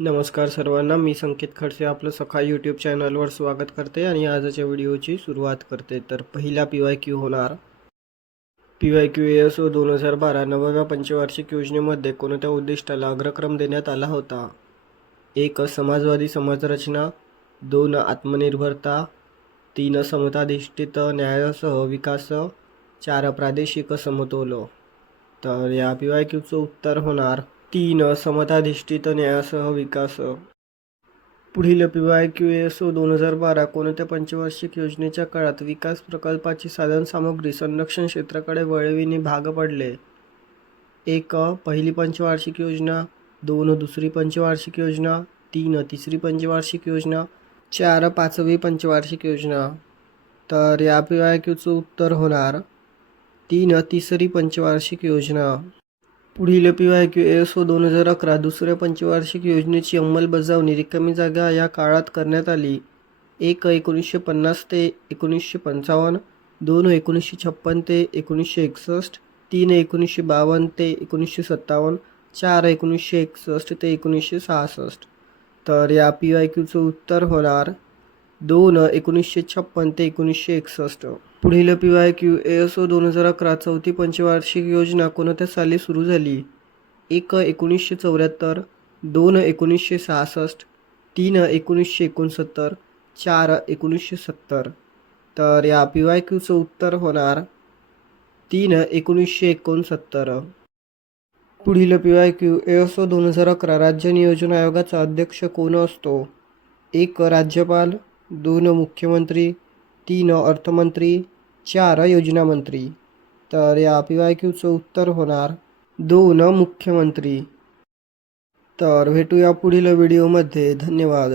नमस्कार सर्वांना मी संकेत खडसे आपलं सखा यूट्यूब चॅनलवर स्वागत करते आणि आजच्या व्हिडिओची सुरुवात करते. तर पहिला पी वाय क्यू होणार. P Y Q S O दोन हजार बारा नवव्या पंचवार्षिक योजनेमध्ये कोणत्या उद्दिष्टाला अग्रक्रम देण्यात आला होता? एक समाजवादी समाजरचना. दोन आत्मनिर्भरता. तीन समताधिष्ठित न्यायासह विकास. चार प्रादेशिक समतोल. तर या पी वाय क्यूचं उत्तर होणार. तीन समताधिष्ठित न्यायासह विकास. पुढील P Y Q S O दोन हजार बारा कोणत्या पंचवार्षिक योजनेच्या काळात विकास प्रकल्पाची साधनसामुग्री संरक्षण क्षेत्राकडे वळविणे भाग पडले? एक पहिली पंचवार्षिक योजना. दोन दुसरी पंचवार्षिक योजना. तीन तिसरी पंचवार्षिक योजना. चार पाचवी पंचवार्षिक योजना. तर या पी वाय क्यूचं उत्तर होणार. तीन तिसरी पंचवार्षिक योजना. पुढील P Y Q S O दोन हजार अकरा दुसऱ्या पंचवार्षिक योजनेची अंमलबजावणी रिकामी जागा या काळात करण्यात आली. एक एकोणीसशे पन्नास ते एकोणीसशे पंचावन्न दोन एकोणीसशे छप्पन ते एकोणीसशे एकसष्ट तीन एकोणीसशे बावन्न ते एकोणीसशे सत्तावन्न चार एकोणीसशे एकसष्ट ते एकोणीसशे सहासष्ट. तर या पी वाय क्यूचं उत्तर होणार दोन एकोणीसशे छप्पन ते एकोणीसशे एकसष्ट. पुढील P Y Q S O दोन हजार अकरा चौथी पंचवार्षिक योजना कोणत्या साली सुरू झाली? एक एकोणीसशे चौऱ्याहत्तर दोन एकोणीसशे सहासष्ट तीन एकोणीसशे एकोणसत्तर चार एकोणीसशे सत्तर. तर या पी वाय क्यूचं उत्तर होणार तीन एकोणीसशे एकोणसत्तर. पुढील P Y Q S O दोन हजार अकरा राज्य नियोजन आयोगाचा अध्यक्ष कोण असतो? एक राज्यपाल दोन मुख्यमंत्री तीन अर्थमंत्री चार योजना मंत्री. तर या पी वाय क्यूचं उत्तर होणार दोन मुख्यमंत्री. तर भेटूया पुढील व्हिडिओमध्ये. धन्यवाद.